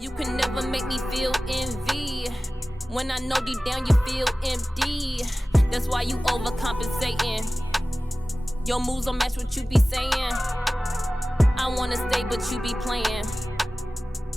You can never make me feel envy. When I know deep down you feel empty. That's why you overcompensating. Your moves don't match what you be saying. I wanna stay, but you be playing.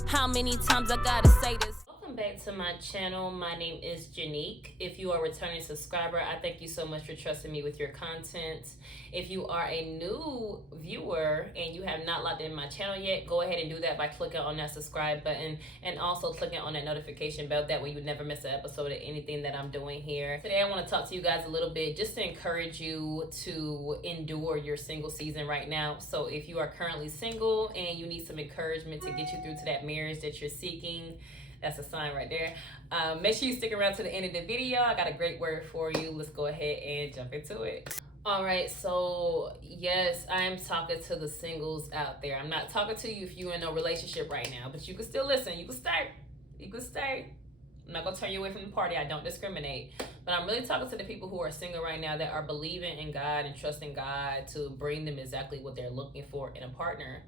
How many times I gotta say this? Welcome back to my channel. My name is Janique. If you are a returning subscriber, I thank you so much for trusting me with your content. If you are a new viewer and you have not logged in my channel yet, go ahead and do that by clicking on that subscribe button and also clicking on that notification bell. That way you never miss an episode of anything that I'm doing here. Today I want to talk to you guys a little bit just to encourage you to endure your single season right now. So if you are currently single and you need some encouragement to get you through to that marriage that you're seeking, that's a sign right there. Make sure you stick around to the end of the video. I got a great word for you. Let's go ahead and jump into it. All right, so yes, I am talking to the singles out there. I'm not talking to you if you're in a relationship right now, but you can still listen. You can stay. You can stay. I'm not going to turn you away from the party. I don't discriminate. But I'm really talking to the people who are single right now that are believing in God and trusting God to bring them exactly what they're looking for in a partner.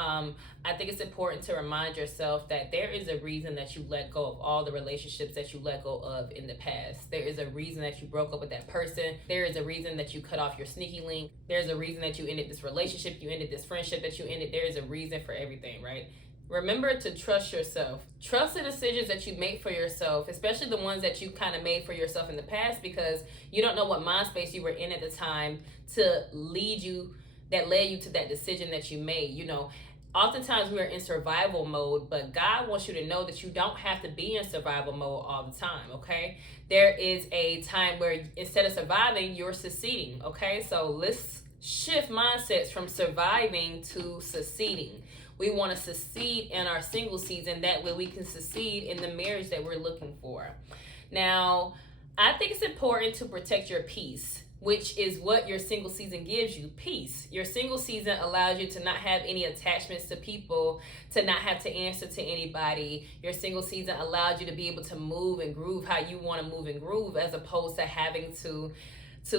I think it's important to remind yourself that there is a reason that you let go of all the relationships that you let go of in the past. There is a reason that you broke up with that person. There is a reason that you cut off your sneaky link. There's a reason that you ended this relationship, you ended this friendship that you ended. There is a reason for everything, right? Remember to trust yourself. Trust the decisions that you make for yourself, especially the ones that you kind of made for yourself in the past, because you don't know what mind space you were in at the time that led you to that decision that you made. You know, oftentimes we are in survival mode, but God wants you to know that you don't have to be in survival mode all the time, okay? There is a time where instead of surviving, you're succeeding, okay? So let's shift mindsets from surviving to succeeding. We want to succeed in our single season. That way we can succeed in the marriage that we're looking for. Now, I think it's important to protect your peace, which is what your single season gives you, peace. Your single season allows you to not have any attachments to people, to not have to answer to anybody. Your single season allows you to be able to move and groove how you want to move and groove, as opposed to having to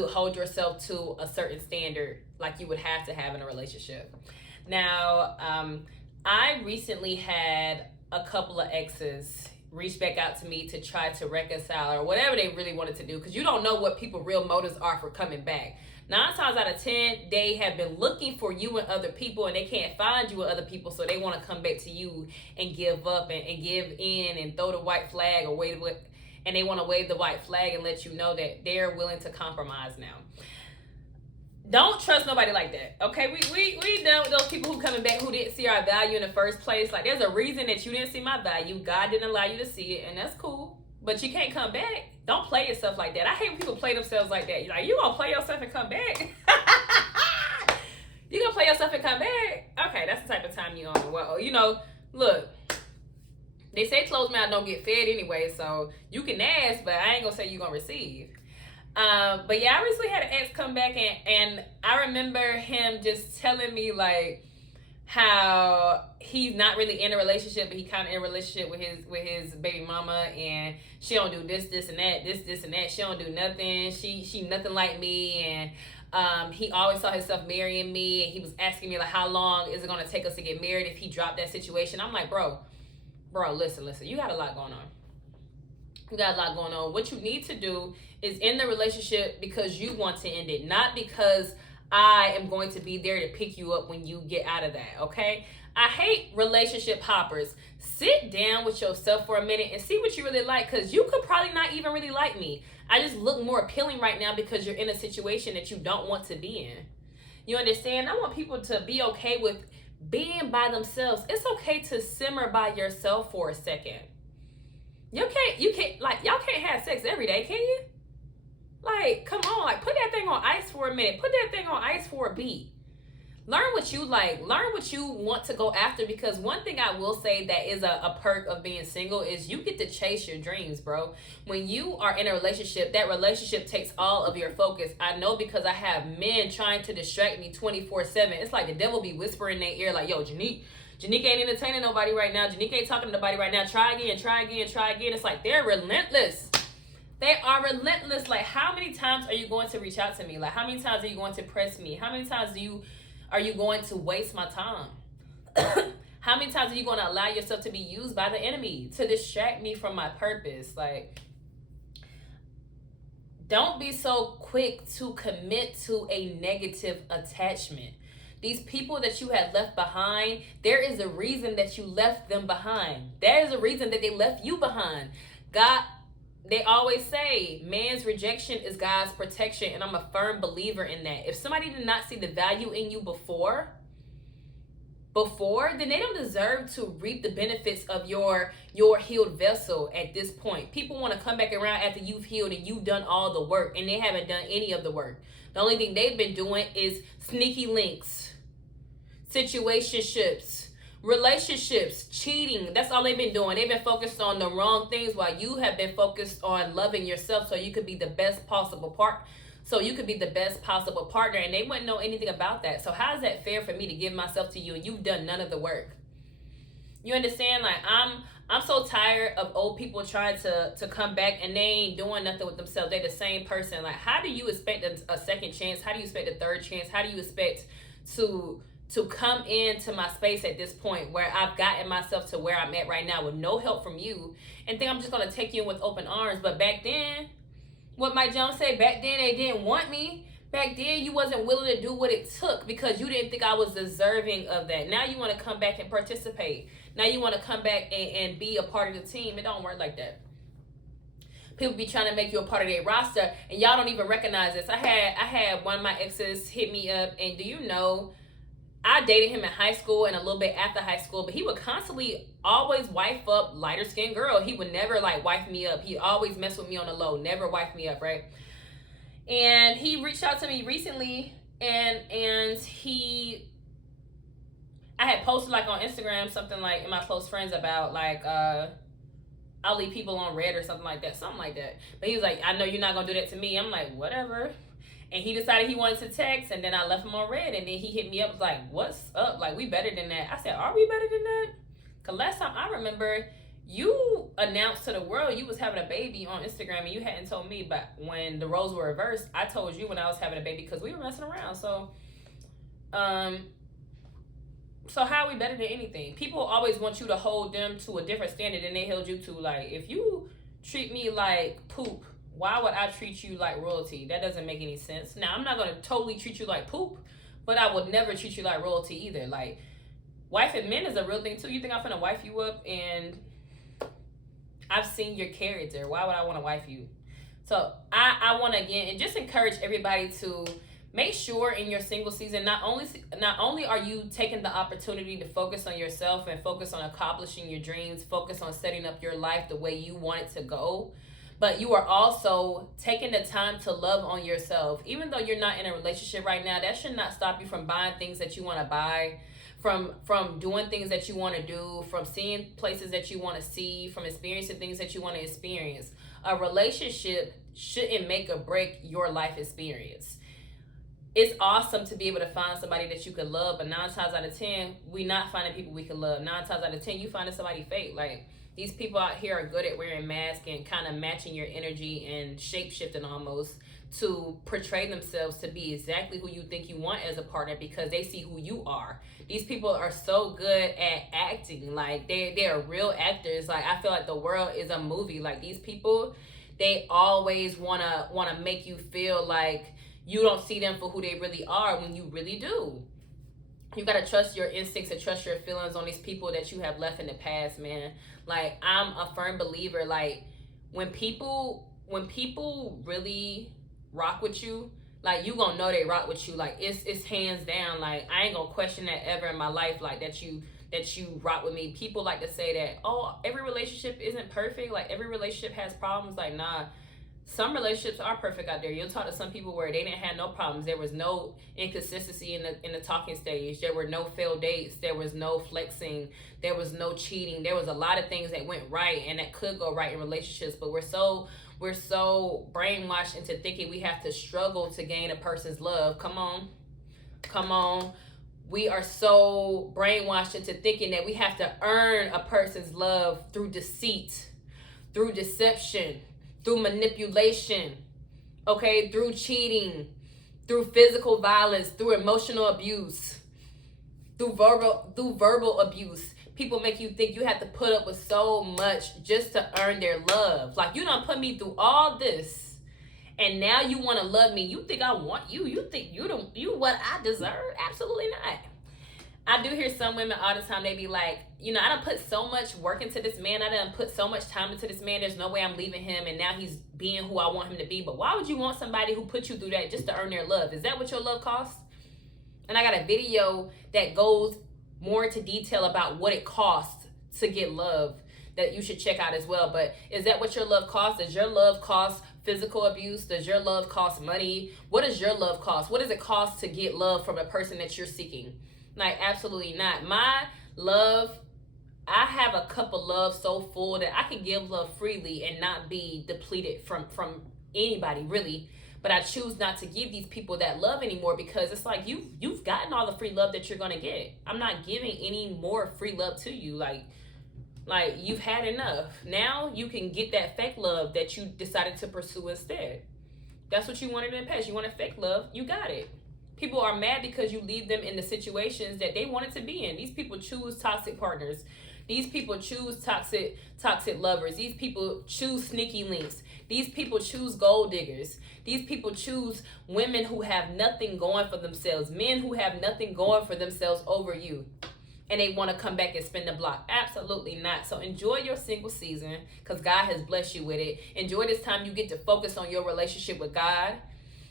hold yourself to a certain standard like you would have to have in a relationship. Now, I recently had a couple of exes reach back out to me to try to reconcile or whatever they really wanted to do, because you don't know what people's real motives are for coming back. 9 times out of 10, they have been looking for you and other people, and they can't find you and other people, so they want to come back to you and give up and give in and throw the white flag or wave it, and they want to wave the white flag and let you know that they're willing to compromise now. Don't trust nobody like that, okay? We done with those people who coming back who didn't see our value in the first place. Like, there's a reason that you didn't see my value. God didn't allow you to see it, and that's cool. But you can't come back. Don't play yourself like that. I hate when people play themselves like that. You're like, you gonna play yourself and come back? You gonna play yourself and come back? Okay, that's the type of time you on. Well, you know, look, they say closed mouth don't get fed anyway, so you can ask, but I ain't gonna say you gonna receive. But yeah, I recently had an ex come back, and I remember him just telling me like how he's not really in a relationship, but he kind of in a relationship with his baby mama, and she don't do this and that, this and that. She don't do nothing. She nothing like me, and he always saw himself marrying me, and he was asking me like, how long is it gonna take us to get married if he dropped that situation? I'm like, bro, listen, you got a lot going on. You got a lot going on. What you need to do is end the relationship because you want to end it, not because I am going to be there to pick you up when you get out of that, okay? I hate relationship hoppers. Sit down with yourself for a minute and see what you really like, because you could probably not even really like me. I just look more appealing right now because you're in a situation that you don't want to be in. You understand? I want people to be okay with being by themselves. It's okay to simmer by yourself for a second. You can't, like, y'all can't have sex every day, can you? Like, come on, like, put that thing on ice for a minute. Put that thing on ice for a beat. Learn what you like. Learn what you want to go after, because one thing I will say that is a perk of being single is you get to chase your dreams, bro. When you are in a relationship, that relationship takes all of your focus. I know, because I have men trying to distract me 24/7. It's like the devil be whispering in their ear like, yo, Janique ain't entertaining nobody right now. Janique ain't talking to nobody right now. Try again. It's like they're relentless. They are relentless. Like, how many times are you going to reach out to me? Like, how many times are you going to press me? How many times are you going to waste my time? How many times are you going to allow yourself to be used by the enemy to distract me from my purpose? Like, don't be so quick to commit to a negative attachment. These people that you had left behind, there is a reason that you left them behind. There is a reason that they left you behind. God, they always say, man's rejection is God's protection, and I'm a firm believer in that. If somebody did not see the value in you before, then they don't deserve to reap the benefits of your healed vessel at this point. People want to come back around after you've healed and you've done all the work, and they haven't done any of the work. The only thing they've been doing is sneaky links, situationships, relationships, cheating. That's all they've been doing. They've been focused on the wrong things while you have been focused on loving yourself so you could be the best possible partner, and they wouldn't know anything about that. So how is that fair for me to give myself to you and you've done none of the work? You understand? Like, I'm so tired of old people trying to come back and they ain't doing nothing with themselves. They're the same person. Like, how do you expect a second chance? How do you expect a third chance? How do you expect to come into my space at this point where I've gotten myself to where I'm at right now with no help from you and think I'm just going to take you in with open arms? But back then, what Mike Jones said, back then they didn't want me. Back then you wasn't willing to do what it took because you didn't think I was deserving of that. Now you want to come back and participate. Now you want to come back and be a part of the team. It don't work like that. People be trying to make you a part of their roster and y'all don't even recognize this. I had one of my exes hit me up, and do you know, I dated him in high school and a little bit after high school, but he would constantly always wife up lighter skinned girl. He would never like wife me up. He always mess with me on the low, never wife me up, right? And he reached out to me recently, and I had posted like on Instagram something like in my close friends about like I'll leave people on red or something like that. But he was like, I know you're not gonna do that to me. I'm like, whatever. And he decided he wanted to text, and then I left him on red, and then he hit me up, was like, what's up? Like, we better than that. I said, are we better than that? Because last time I remember, you announced to the world you was having a baby on Instagram, and you hadn't told me. But when the roles were reversed, I told you when I was having a baby because we were messing around. So how are we better than anything? People always want you to hold them to a different standard than they held you to. Like, if you treat me like poop, why would I treat you like royalty? That doesn't make any sense. Now, I'm not going to totally treat you like poop, but I would never treat you like royalty either. Like, wife and men is a real thing too. You think I'm finna wife you up and I've seen your character. Why would I want to wife you? So I want to, again, and just encourage everybody to make sure in your single season, not only are you taking the opportunity to focus on yourself and focus on accomplishing your dreams, focus on setting up your life the way you want it to go, but you are also taking the time to love on yourself. Even though you're not in a relationship right now, that should not stop you from buying things that you want to buy, from doing things that you want to do, from seeing places that you want to see, from experiencing things that you want to experience. A relationship shouldn't make or break your life experience. It's awesome to be able to find somebody that you can love, but 9 times out of 10, we not finding people we can love. 9 times out of 10, you finding somebody fake. Like, these people out here are good at wearing masks and kind of matching your energy and shape-shifting almost to portray themselves to be exactly who you think you want as a partner because they see who you are. These people are so good at acting. Like, they're real actors. Like, I feel like the world is a movie. Like, these people, they always wanna make you feel like you don't see them for who they really are when you really do. You gotta trust your instincts and trust your feelings on these people that you have left in the past, man. Like, I'm a firm believer, like, when people really rock with you, like, you gonna know they rock with you. Like, it's hands down. Like, I ain't gonna question that ever in my life, like, that you rock with me. People like to say that, oh, every relationship isn't perfect. Like, every relationship has problems. Like, nah. Some relationships are perfect out there. You'll talk to some people where they didn't have no problems. There was no inconsistency in the talking stage. There were no failed dates. There was no flexing. There was no cheating. There was a lot of things that went right and that could go right in relationships. But we're so brainwashed into thinking we have to struggle to gain a person's love. Come on. We are so brainwashed into thinking that we have to earn a person's love through deceit, through deception, through manipulation, okay, through cheating, through physical violence, through emotional abuse. through verbal abuse. People make you think you have to put up with so much just to earn their love. Like, you done put me through all this, and now you want to love me. You think I want you? You think you what I deserve? Absolutely not. I do hear some women all the time, they be like, I done put so much work into this man. I done put so much time into this man. There's no way I'm leaving him, and now he's being who I want him to be. But why would you want somebody who put you through that just to earn their love? Is that what your love costs? And I got a video that goes more into detail about what it costs to get love that you should check out as well. But is that what your love costs? Does your love cost physical abuse? Does your love cost money? What does your love cost? What does it cost to get love from a person that you're seeking? Like, absolutely not. My love, I have a cup of love so full that I can give love freely and not be depleted from anybody, really. But I choose not to give these people that love anymore, because it's like you've gotten all the free love that you're gonna get. I'm not giving any more free love to you. Like you've had enough. Now you can get that fake love that you decided to pursue instead. That's what you wanted in the past. You wanted fake love. You got it. People are mad because you leave them in the situations that they wanted to be in. These people choose toxic partners. These people choose toxic lovers. These people choose sneaky links. These people choose gold diggers. These people choose women who have nothing going for themselves, men who have nothing going for themselves over you, and they want to come back and spin the block. Absolutely not. So enjoy your single season, because God has blessed you with it. Enjoy this time you get to focus on your relationship with God.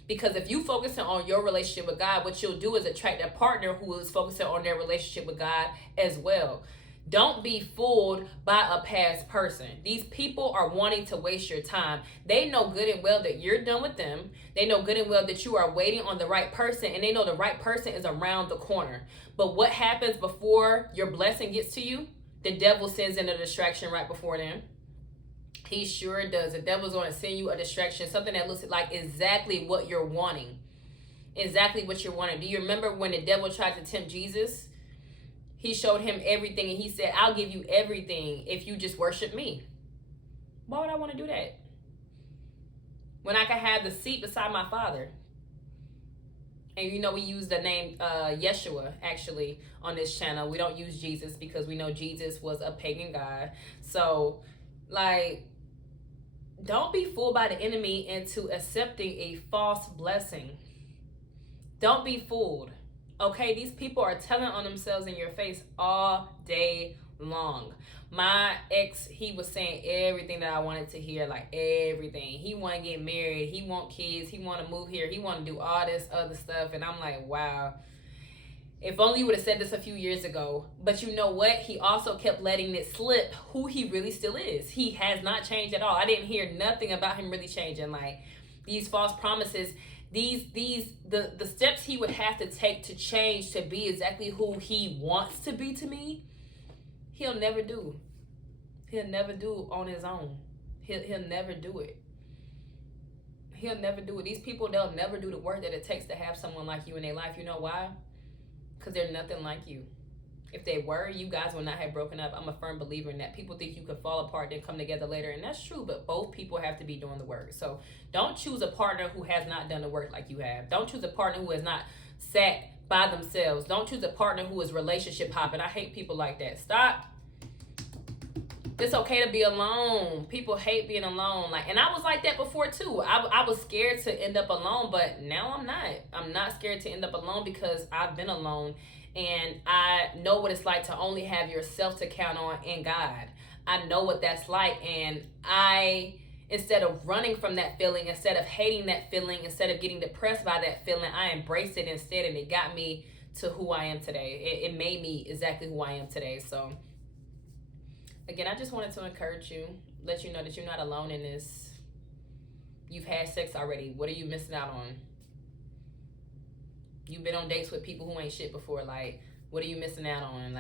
Because if you focus on your relationship with God, what you'll do is attract a partner who is focusing on their relationship with God as well. Don't be fooled by a past person. These people are wanting to waste your time. They know good and well that you're done with them. They know good and well that you are waiting on the right person, and they know the right person is around the corner. But what happens before your blessing gets to you? The devil sends in a distraction right before then. He sure does. The devil's going to send you a distraction, something that looks like exactly what you're wanting. Exactly what you're wanting. Do you remember when the devil tried to tempt Jesus? He showed him everything, and he said, I'll give you everything if you just worship me. Why would I want to do that? When I can have the seat beside my Father. And we use the name Yeshua, actually, on this channel. We don't use Jesus because we know Jesus was a pagan god. So, don't be fooled by the enemy into accepting a false blessing. Don't be fooled. Okay, these people are telling on themselves in your face all day long. My ex, he was saying everything that I wanted to hear, like everything. He want to get married. He want kids. He want to move here. He want to do all this other stuff. And I'm like, wow. If only you would have said this a few years ago. But you know what? He also kept letting it slip who he really still is. He has not changed at all. I didn't hear nothing about him really changing. Like, these false promises, the steps he would have to take to change to be exactly who he wants to be to me, he'll never do. He'll never do on his own. He'll never do it. He'll never do it. These people, they'll never do the work that it takes to have someone like you in their life. You know why? Because they're nothing like you. If they were, you guys would not have broken up. I'm a firm believer in that. People think you could fall apart then come together later, and that's true, but both people have to be doing the work. So don't choose a partner who has not done the work like you have. Don't choose a partner who has not sat by themselves. Don't choose a partner who is relationship hopping. I hate people like that. Stop. It's okay to be alone. People hate being alone. And I was like that before too. I was scared to end up alone, but now I'm not. I'm not scared to end up alone because I've been alone. And I know what it's like to only have yourself to count on and God. I know what that's like. And instead of running from that feeling, instead of hating that feeling, instead of getting depressed by that feeling, I embraced it instead, and it got me to who I am today. It made me exactly who I am today. So again, I just wanted to encourage you, let you know that you're not alone in this. You've had sex already. What are you missing out on? You've been on dates with people who ain't shit before. What are you missing out on?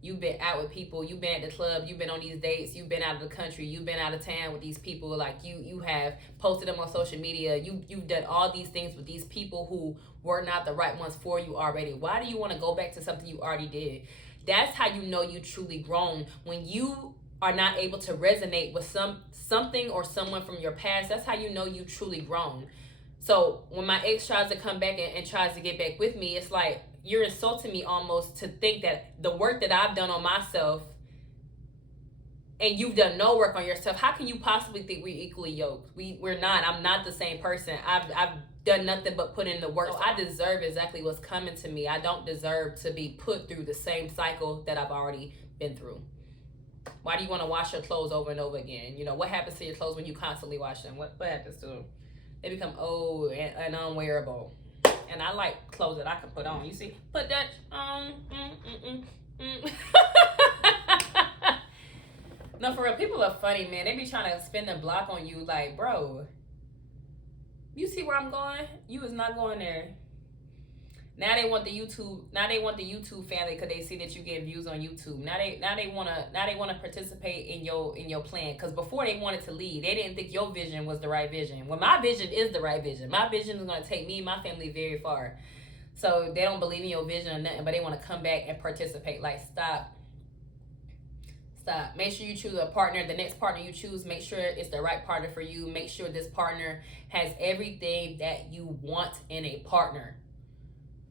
You've been out with people. You've been at the club. You've been on these dates. You've been out of the country. You've been out of town with these people. You have posted them on social media. You've done all these things with these people who were not the right ones for you already. Why do you want to go back to something you already did? That's how you know you truly grown. When you are not able to resonate with something or someone from your past, that's how you know you truly grown. So when my ex tries to come back and tries to get back with me, it's like, you're insulting me almost to think that the work that I've done on myself and you've done no work on yourself. How can you possibly think we're equally yoked? We're not. I'm not the same person. I've done nothing but put in the work. So I deserve exactly what's coming to me. I don't deserve to be put through the same cycle that I've already been through. Why do you want to wash your clothes over and over again? You know, what happens to your clothes when you constantly wash them? What happens to them? They become old and unwearable. And I like clothes that I can put on. You see? Put that on. No, for real, people are funny, man. They be trying to spin the block on you like, bro, you see where I'm going? You is not going there. Now they want the YouTube family because they see that you get views on YouTube. Now they wanna participate in your plan. Because before they wanted to leave, they didn't think your vision was the right vision. Well, my vision is the right vision. My vision is gonna take me and my family very far. So they don't believe in your vision or nothing, but they want to come back and participate. Like, stop. Make sure you choose a partner. The next partner you choose, make sure it's the right partner for you. Make sure this partner has everything that you want in a partner.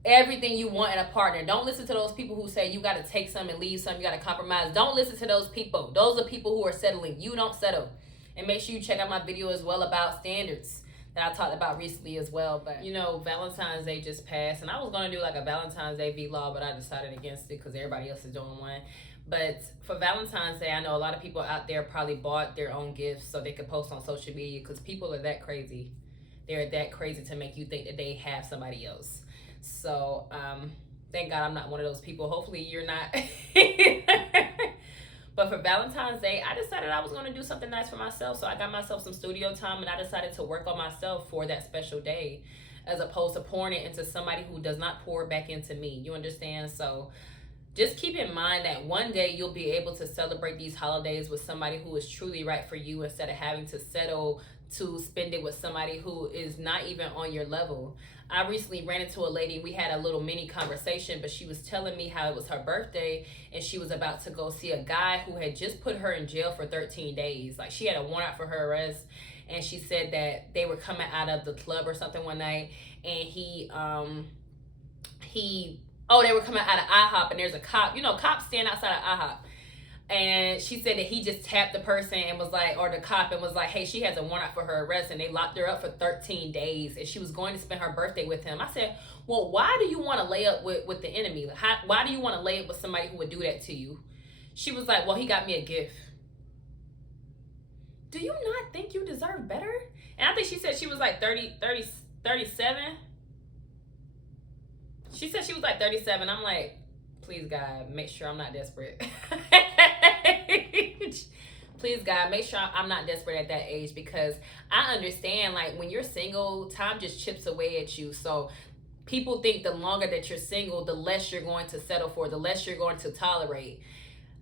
Everything you want in a partner. Don't listen to those people who say you got to take some and leave some. You got to compromise. Don't listen to those people. Those are people who are settling. You don't settle. And make sure you check out my video as well about standards that I talked about recently as well. But, you know, Valentine's Day just passed. And I was going to do like a Valentine's Day vlog, but I decided against it because everybody else is doing one. But for Valentine's Day, I know a lot of people out there probably bought their own gifts so they could post on social media because people are that crazy. They're that crazy to make you think that they have somebody else. So, thank God I'm not one of those people. Hopefully you're not. But for Valentine's Day, I decided I was going to do something nice for myself. So I got myself some studio time and I decided to work on myself for that special day as opposed to pouring it into somebody who does not pour back into me. You understand? So just keep in mind that one day you'll be able to celebrate these holidays with somebody who is truly right for you instead of having to settle to spend it with somebody who is not even on your level. I recently ran into a lady. We had a little mini conversation, but she was telling me how it was her birthday and she was about to go see a guy who had just put her in jail for 13 days. Like, she had a warrant for her arrest, and she said that they were coming out of the club or something one night, and they were coming out of IHOP, and there's a cop. You know, cops stand outside of IHOP. And she said that he just tapped the person and was like, or the cop, and was like, hey, she has a warrant for her arrest, and they locked her up for 13 days, and she was going to spend her birthday with him. I said, well, why do you want to lay up with the enemy? Why do you want to lay up with somebody who would do that to you? She was like, well, he got me a gift. Do you not think you deserve better? And I think she said she was like 37. She said she was like 37. I'm like, please, God, make sure I'm not desperate. Please, God, make sure I'm not desperate at that age, because I understand, like, when you're single, time just chips away at you. So people think the longer that you're single, the less you're going to settle for, the less you're going to tolerate.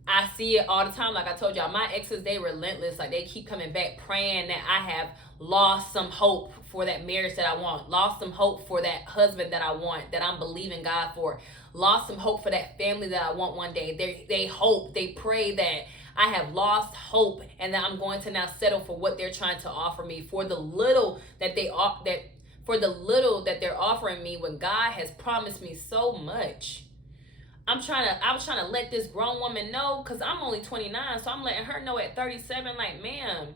I see it all the time. Like I told y'all, my exes, they relentless. Like, they keep coming back praying that I have lost some hope for that marriage that I want, lost some hope for that husband that I want, that I'm believing God for, lost some hope for that family that I want one day. They hope, they pray that I have lost hope and that I'm going to now settle for what they're trying to offer me, for the little that they're offering me, when God has promised me so much. I was trying to let this grown woman know, because I'm only 29, so I'm letting her know at 37, like, ma'am,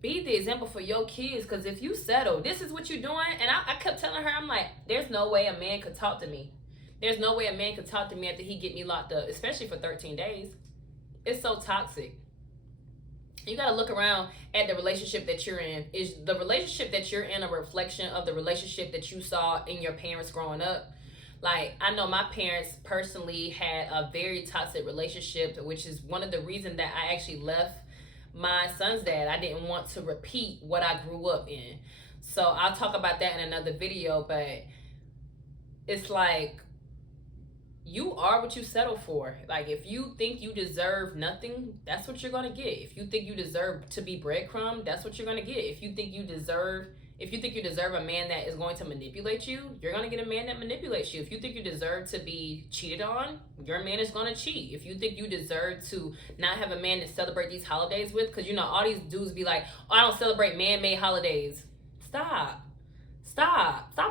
be the example for your kids, because if you settle, this is what you're doing. And I kept telling her, I'm like, there's no way a man could talk to me. There's no way a man could talk to me after he get me locked up, especially for 13 days. It's so toxic. You got to look around at the relationship that you're in. Is the relationship that you're in a reflection of the relationship that you saw in your parents growing up? Like, I know my parents personally had a very toxic relationship, which is one of the reasons that I actually left my son's dad. I didn't want to repeat what I grew up in. So I'll talk about that in another video, but it's like, you are what you settle for. Like, if you think you deserve nothing, that's what you're going to get. If you think you deserve to be breadcrumb, that's what you're going to get. If you think you deserve a man that is going to manipulate you, you're going to get a man that manipulates you. If you think you deserve to be cheated on, your man is going to cheat. If you think you deserve to not have a man to celebrate these holidays with, because, you know, all these dudes be like, oh, I don't celebrate man-made holidays. Stop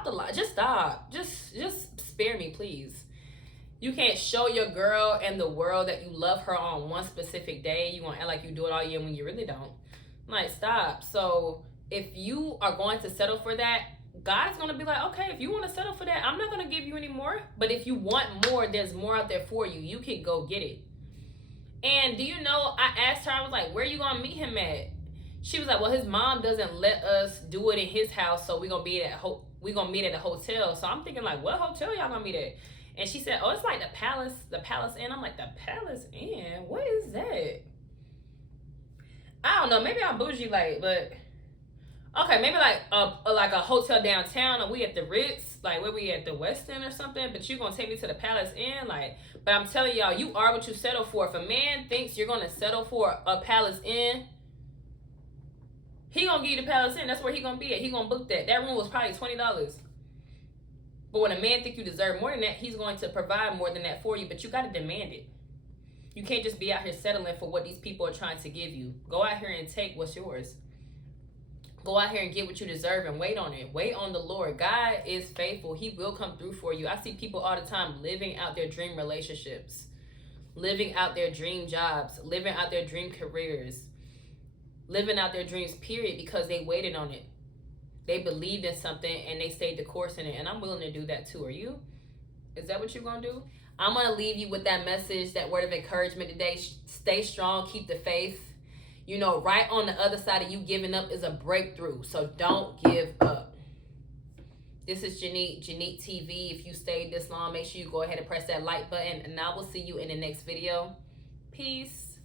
the lie. Just stop. Just spare me, please. You can't show your girl and the world that you love her on one specific day. You want to act like you do it all year when you really don't. Like, stop. So if you are going to settle for that, God is going to be like, okay, if you want to settle for that, I'm not going to give you any more. But if you want more, there's more out there for you. You can go get it. And do you know, I asked her, I was like, where are you going to meet him at? She was like, well, his mom doesn't let us do it in his house, so we're going to meet at a hotel. So I'm thinking, like, what hotel y'all going to meet at? And she said, oh, it's like the Palace Inn. I'm like, the Palace Inn? What is that? I don't know. Maybe I'm bougie, like, but okay, maybe like a hotel downtown, or we at the Ritz, like where we at the West End or something. But you gonna take me to the Palace Inn, like? But I'm telling y'all, you are what you settle for. If a man thinks you're gonna settle for a Palace Inn, he gonna give you the Palace Inn. That's where he gonna be at. He gonna book that. That room was probably $20. But when a man think you deserve more than that, he's going to provide more than that for you. But you gotta demand it. You can't just be out here settling for what these people are trying to give you. Go out here and take what's yours. Go out here and get what you deserve and wait on it. Wait on the Lord. God is faithful. He will come through for you. I see people all the time living out their dream relationships, living out their dream jobs, living out their dream careers, living out their dreams, period, because they waited on it. They believed in something and they stayed the course in it. And I'm willing to do that too. Are you? Is that what you're going to do? I'm going to leave you with that message, that word of encouragement today. Stay strong. Keep the faith. You know, right on the other side of you giving up is a breakthrough. So don't give up. This is Janique TV. If you stayed this long, make sure you go ahead and press that like button. And I will see you in the next video. Peace.